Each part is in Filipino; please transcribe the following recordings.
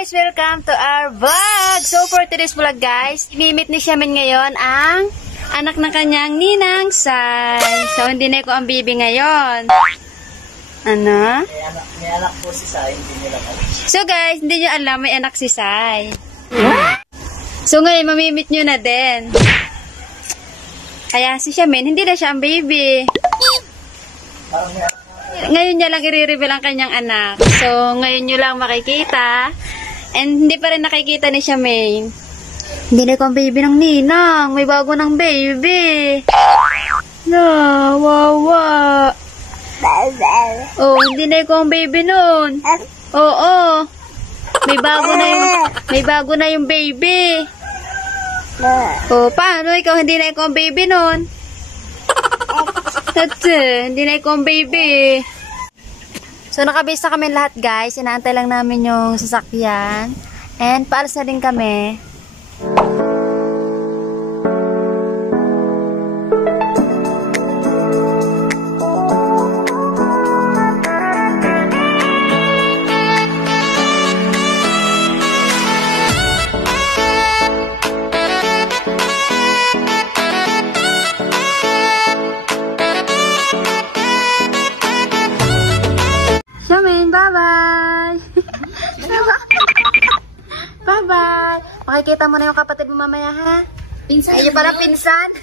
guys! Welcome to our vlog! So for today's vlog guys, imimit ni Xiamen ngayon ang anak ng kanyang ninang Sai. So hindi na ko ang bibi ngayon. Ano? May anak po si Sai, hindi nyo lang alam. So guys, hindi nyo alam may anak si Sai. So ngayon mamimit nyo na din. Kaya si Xiamen, hindi na siya ang baby. Parang may anak. Ngayon niya lang i-reveal ang kanyang anak. So, ngayon nyo lang makikita. And hindi pa rin nakikita ni Xiamen. Hindi na ko ang baby ng ninang. May bago ng baby. No, wawa. Oh, hindi na ko ang baby nun. Oo. May bago na yung baby. Oh, paano ikaw hindi na ko ang baby nun? Hindi na ikaw ang baby. So, nakabase na kami lahat guys. Inaantay lang namin yung sasakyan. And paalis na din kami. Xiamen, bye-bye! Bye-bye! Makikita mo na yung kapatid mo mamaya, ha? Pinsan. Ayun pala, pinsan.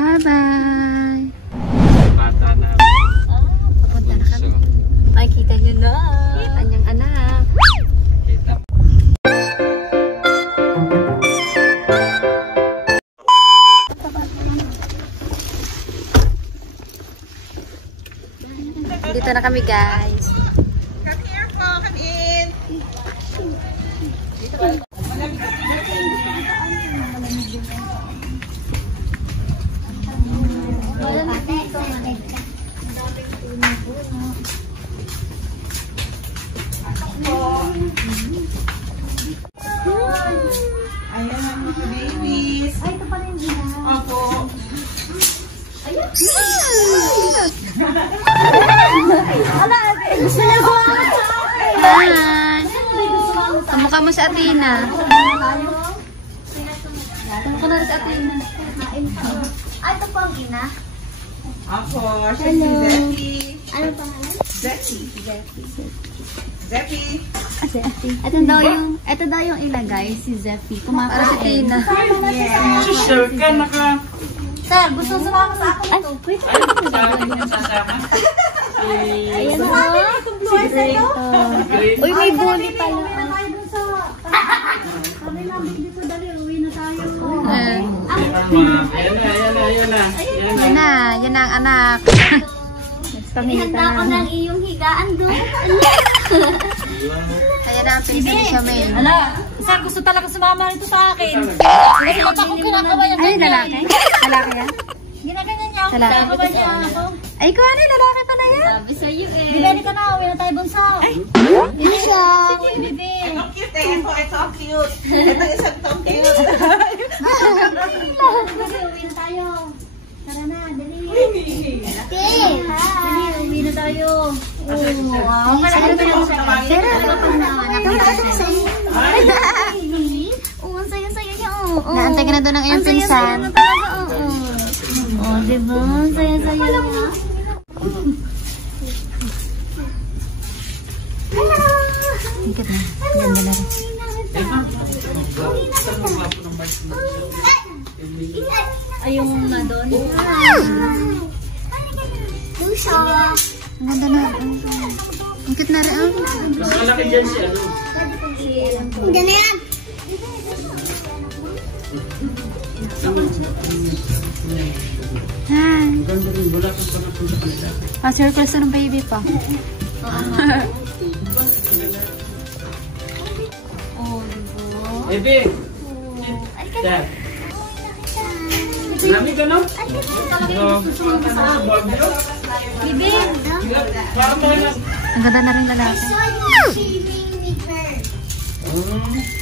Bye-bye! Papunta na kami. Makikita nyo na. Kanyang anak. Dito na kami guys. Come here po, come in. Dito ba? Ayan ang mga babies. Ay, ito pa rin din. Opo. Ayan. Kamukha mo sa Athena. Kamukha na rin sa Athena. Ay, ito po ang ina. Opo, siya si Zeffy. Ano pangalan? Zeffy. Zeffy. Ito daw yung ilagay, si Zeffy. Para sa Athena. Sure ka, naka... Sir, gusto sumama sa akin ito. Pwede ka Ayan o. Uy, may bully pala. Kami namin dito, dali. Uwi na tayo. Yan na ang anak. Ihanda ko ng iyong higaan doon. Ayan na ang pinsan ni Xiamen. Sir, gusto talaga sumama nito sa akin. Kasi ako kinakawa niya. Ay, lalaki? Lalaki yan? Ginaganyan niya ako. Lalaki. Kinakawa niya ako. Ay, kung ano, lalaki pala yan? Sabi sa'yo eh. Bibili ka na, uwi na tayo bunso. Ay, hindi siya. Sige, bibi. Ang cute eh. Ito ang cute. Ito isang tong cute. Uwi na tayo. Tara na, dali. Dali, uwi na tayo. Wow. Marami na ako sa akin. Ang saya-saya niya. Naantay ka na doon ng iyong pinsan. Diba? Ang saya-saya niya. Tingkat na. Ganda na rin. Ayong na doon. Ang ganda na. Ang cute na rin. Malaki dyan si ano. Ganda na yan. Hi. Ganda rin. Wala pa sa napunta kanila. Pa-circles na ng baby pa. Oh, diba? Ebe! Dad. Marami ka no? Bibi. Parang tayo na. Ang ganda na rin lalaki.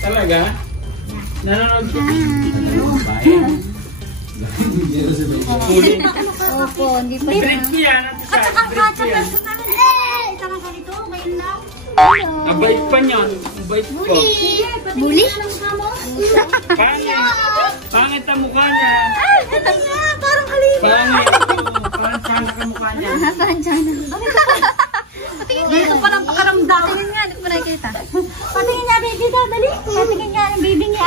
Talaga? Nanonood ka? Opo, hindi pa Grade niya. At saka ka, sa personal. Ito lang ganito, ngayon lang. Abait pa niyan. Abait ko. Bully? Pangit. Pangit ang mukha niya. Parang halika. Pangit. Parang sana ka mukha niya. Dito pa lang pakaramdam. Tingin nga, hindi ko nakikita. Patingin niya, baby daw. Dali. Patingin niya ng baby niya.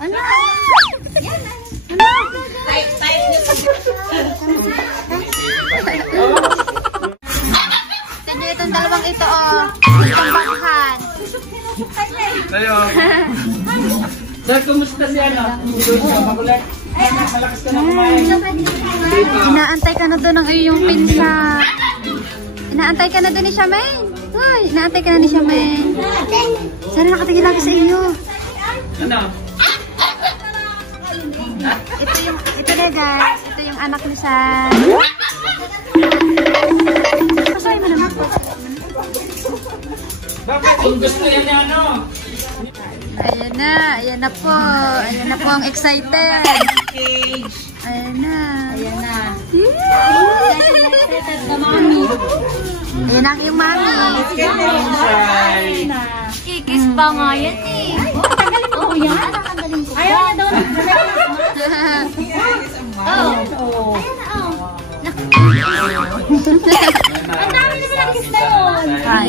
Ano? Tingnan niyo itong dalawang ito, oh. Itong banghan. Tayo. Sir, kumusta si ano? Makulit. Malakas ka na kumain. Inaantay ka na doon ng iyong pinsa. Inaantay ka na doon ni Shamaine. Hoy, inaantay ka na ni Shamaine. Sana nakatingin lagi sa iyo. Ano? Ito na guys. Ito yung anak ni San. Pasay mo naman po. Bakit? Kung gusto yan ano? Ayan na po. Ayan na po ang excited. Ayan na. Ayan na. Ayan na yung mami. Ay. Kikis pa nga yan eh. Oh, yan. Ayaw na doon. Oh. Hi.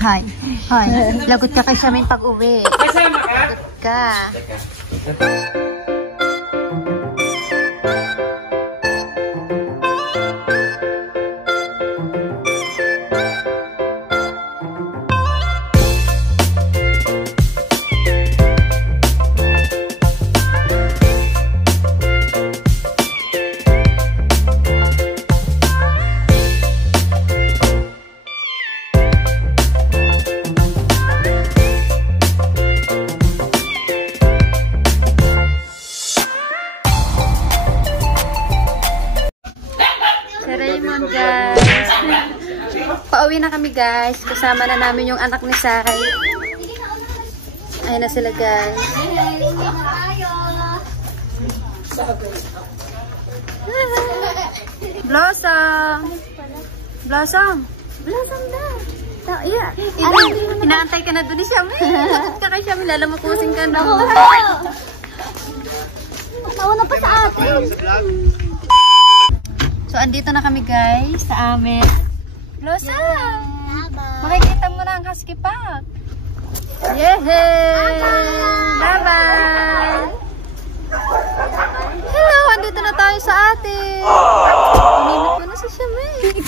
Hi. Hi. Lagot ka kay Shamaine pag uwi. Kasama ka? Ka. Si Raymond guys. Pauwi na kami guys. Kasama na namin yung anak ni Saray. Ayun na sila guys. Blossom! Blossom! Blossom na. Yeah. Inaantay ka na doon ni Shamaine. Lagot ka kay Shamaine. Lalamukusin ka na. Nauna pa sa atin. So, andito na kami guys sa amin. Blossom! Makikita mo na ang husky pack. Yehey! Bye-bye! Hello! Andito na tayo sa atin. Uminit ko na si Shamaine.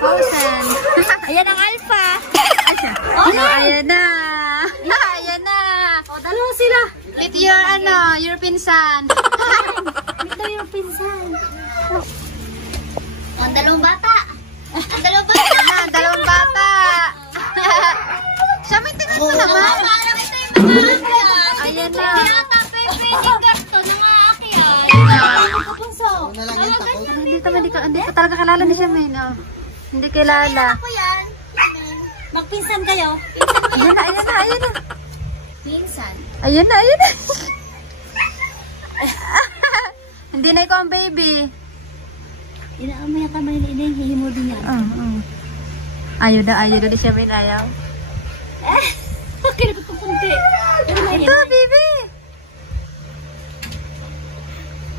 Pausan. Ayan ang alpha. Ayan na. Ayan na. O, dalawa sila. Meet your, your pinsan. Ito yung pinsan. Ang dalawang bata. Ang dalawang bata. Ayan na, dalawang bata. Shamaine, tingnan mo naman. Parang ito yung mga akyat. Ayan na. Kaya tapay pwedeng gasto ng mga akyat. Kapunso. Hindi ko talaga kilala ni Shamaine. Oh. Hindi kilala. Ako yan. Magpinsan kayo. Ayan na, ayan na, ayan na. Pinsan. Ayan na, ayan na. Hindi na ikaw ang baby. Inaamay ka man inay, hihimo din yan. Ayaw na ni Shamaine, ayaw. Bakit ko punti? Ito, baby.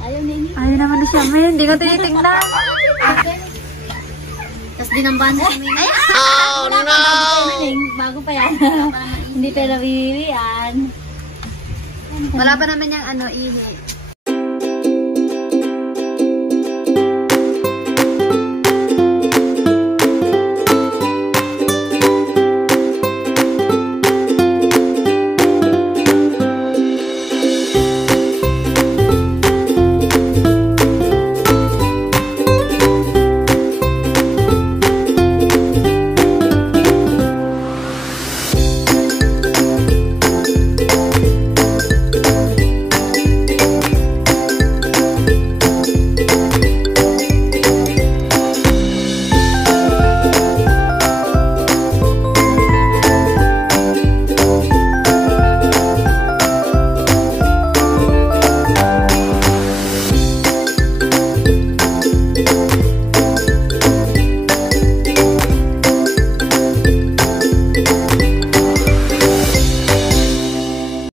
Ayaw nini. Ayaw naman ni Shamaine, hindi ko tinitingnan. Tapos dinambahan sa amin. Oh no! Bago pa yan. Hindi pa nabibili yan. Wala pa naman yung ihi.